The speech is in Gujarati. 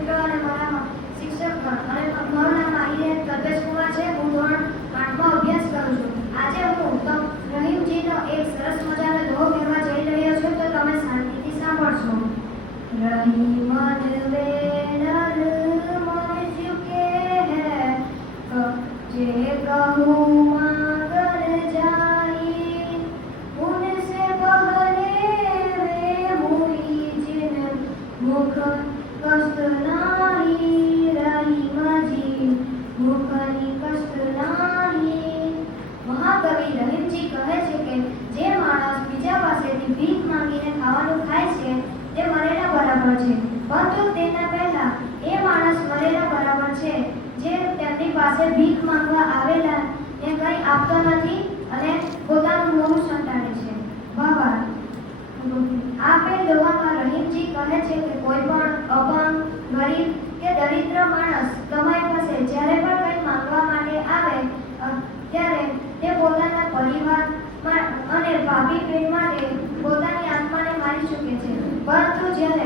મિત્રો અને મારા શિક્ષક અને મારું નામ આહિર કલ્પેશ કુમાર છે. હું ધોરણ 8માં અભ્યાસ કરું છું. આજે હું રહીમજીનો એક સરસ મજાનો દોહો કહેવા જઈ રહ્યો છું, તો તમે શાંતિથી સાંભળશો. રહીમ વે નર મન ઝુકે હૈ, જે કહું मांगन जाई, उनसे पहले वे हुई जिन मुख कष्ट नाही, रहीमजी मुखनी कष्ट नाही. મહાકવિ રહીમજી કહે છે કે જે માણસ બીજા પાસેથી ભીખ માંગીને ખાવાનું ખાય છે તે મરેલા બરાબર છે, પરંતુ તેના પહેલા એ માણસ મરેલા બરાબર છે જે તેમની પાસે ભીખ માંગવા આવેલા ને કંઈ આપતો નથી અને પોતાનું મોઢું સંતાડે છે. બાબા આપેલ દોહામાં રહીમજી કહે છે કે કોઈ પણ અપંગ, ગરીબ કે દરિદ્ર માણસ તમારી પાસે જ્યારે પણ કંઈ માંગવા માટે આવે ત્યારે તે પોતાના પરિવાર અને ભાવિ પેઢી માટે પોતાની આત્માને મારી શકે છે, પરંતુ જ્યારે